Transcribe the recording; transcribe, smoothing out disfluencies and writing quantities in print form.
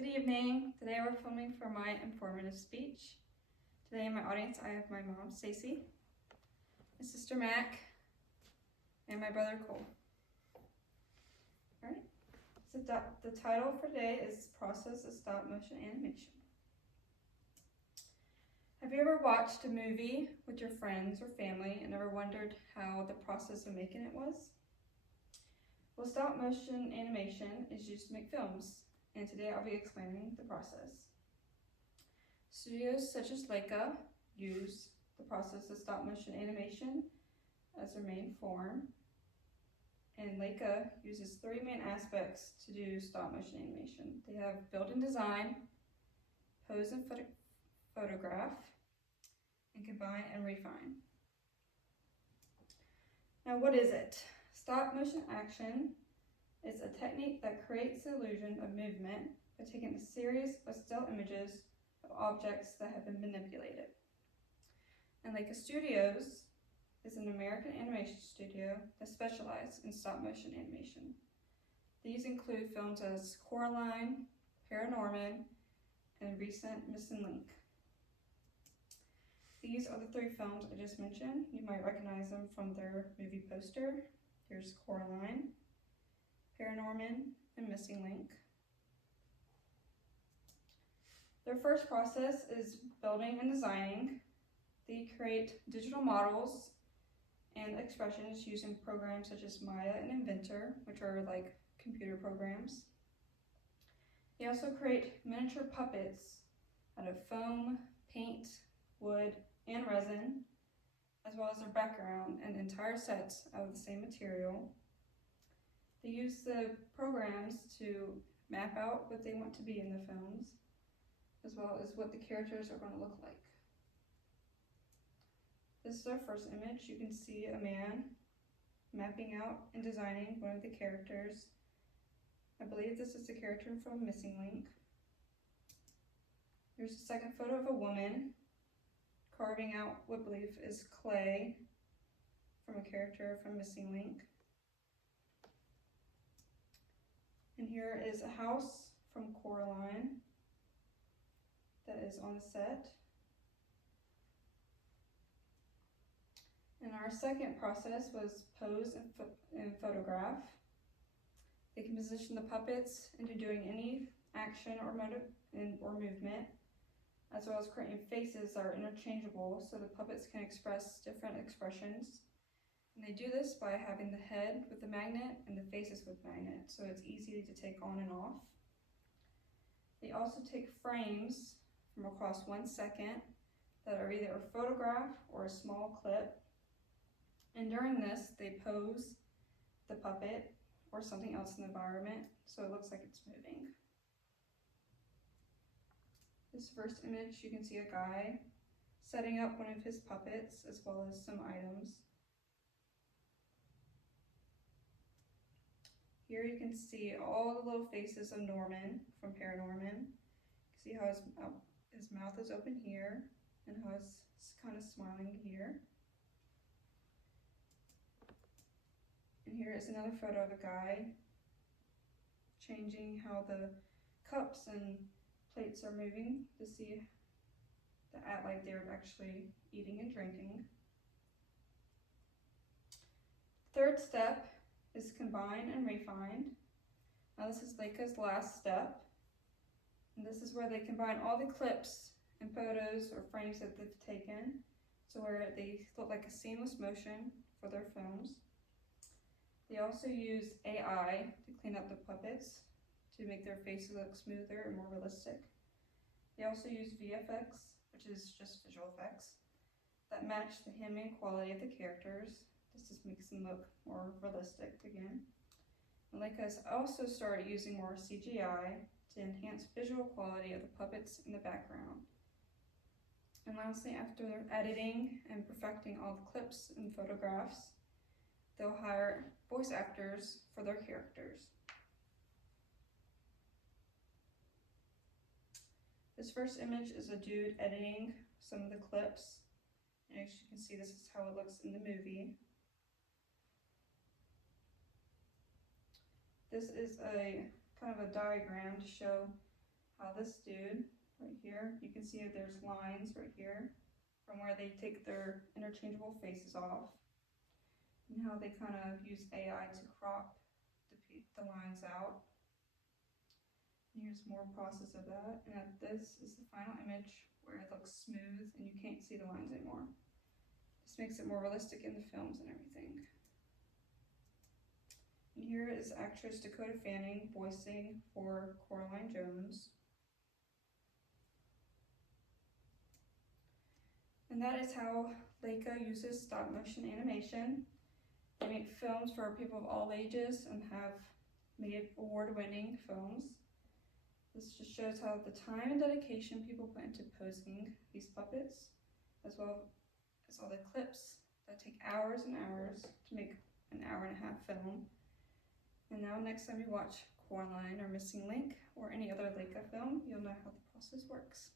Good evening. Today we're filming for my informative speech. Today in my audience I have my mom, Stacy, my sister, Mac, and my brother, Cole. Alright, so the title for today is Process of Stop Motion Animation. Have you ever watched a movie with your friends or family and ever wondered how the process of making it was? Well, stop motion animation is used to make films, and today I'll be explaining the process. Studios such as Leica use the process of stop motion animation as their main form, and Leica uses three main aspects to do stop motion animation. They have built-in design, pose and photograph, and combine and refine. Now, what is it? Stop motion action is a technique that creates the illusion of movement by taking a series of still images of objects that have been manipulated. And Leica Studios is an American animation studio that specializes in stop motion animation. These include films as Coraline, Paranorman, and recent Missing Link. These are the three films I just mentioned. You might recognize them from their movie poster. Here's Coraline, Paranorman, and Missing Link. Their first process is building and designing. They create digital models and expressions using programs such as Maya and Inventor, which are like computer programs. They also create miniature puppets out of foam, paint, wood, and resin, as well as their background and entire sets out of the same material. They use the programs to map out what they want to be in the films, as well as what the characters are going to look like. This is our first image. You can see a man mapping out and designing one of the characters. I believe this is the character from Missing Link. Here's a second photo of a woman carving out what I believe is clay from a character from Missing Link. And here is a house from Coraline that is on the set. And our second process was pose and photograph. They can position the puppets into doing any action or movement, as well as creating faces that are interchangeable so the puppets can express different expressions. And they do this by having the head with the magnet and the faces with magnet, so it's easy to take on and off. They also take frames from across 1 second that are either a photograph or a small clip. And during this, they pose the puppet or something else in the environment so it looks like it's moving. This first image, you can see a guy setting up one of his puppets as well as some items. Here you can see all the little faces of Norman from Paranorman. You can see how his mouth is open here and how it's kind of smiling here. And here is another photo of a guy changing how the cups and plates are moving to see to act like they're actually eating and drinking. Third step is combine and refine. Now this is Leica's last step. And this is where they combine all the clips and photos or frames that they've taken, so where they look like a seamless motion for their films. They also use AI to clean up the puppets to make their faces look smoother and more realistic. They also use VFX, which is just visual effects, that match the hemming quality of the characters. This just makes them look more realistic again. And Leica has also started using more CGI to enhance visual quality of the puppets in the background. And lastly, after editing and perfecting all the clips and photographs, they'll hire voice actors for their characters. This first image is a dude editing some of the clips. And as you can see, this is how it looks in the movie. This is a kind of a diagram to show how this dude right here, you can see there's lines right here from where they take their interchangeable faces off, and how they kind of use AI to crop the lines out. And here's more process of that, and this is the final image where it looks smooth and you can't see the lines anymore. This makes it more realistic in the films and everything. And here is actress Dakota Fanning voicing for Coraline Jones. And that is how Leica uses stop motion animation. They make films for people of all ages and have made award-winning films. This just shows how the time and dedication people put into posing these puppets, as well as all the clips that take hours and hours to make an hour-and-a-half film. And now next time you watch Coraline or Missing Link or any other Leica film, you'll know how the process works.